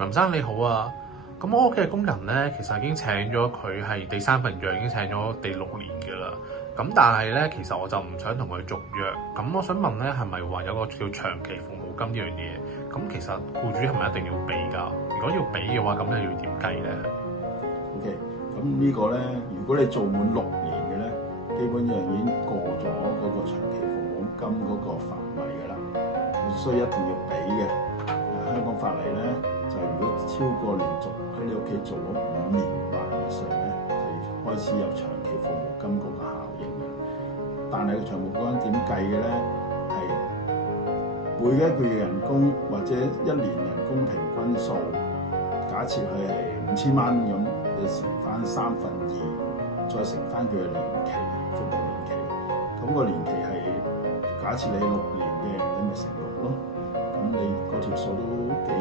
林生你好啊，咁我屋企嘅工人咧，其實已經請咗佢係第三份約，已經請咗第6年嘅啦。咁但係咧，其實我就唔想同佢續約。咁我想問咧，係咪話有個叫長期服務金呢樣嘢？咁其實僱主係咪一定要俾㗎？如果要俾嘅話，咁又要點計咧 ？OK，咁呢個咧，如果你做滿6年嘅咧，基本上已經過咗嗰個長期服務金嗰個範圍㗎啦，所以一定要俾嘅。香港法例咧，就係如果超過連續喺你屋企做咗5年或以上咧，就開始有長期服務金嗰個效應嘅。但係個長期服務金點計嘅咧，係每一個月人工或者1年人工平均數，假設佢係5000蚊咁，你乘翻2/3，再乘翻佢嘅年期，服務年期。咁個年期係假設你6年嘅，你咪乘6咯。咁你嗰條數都幾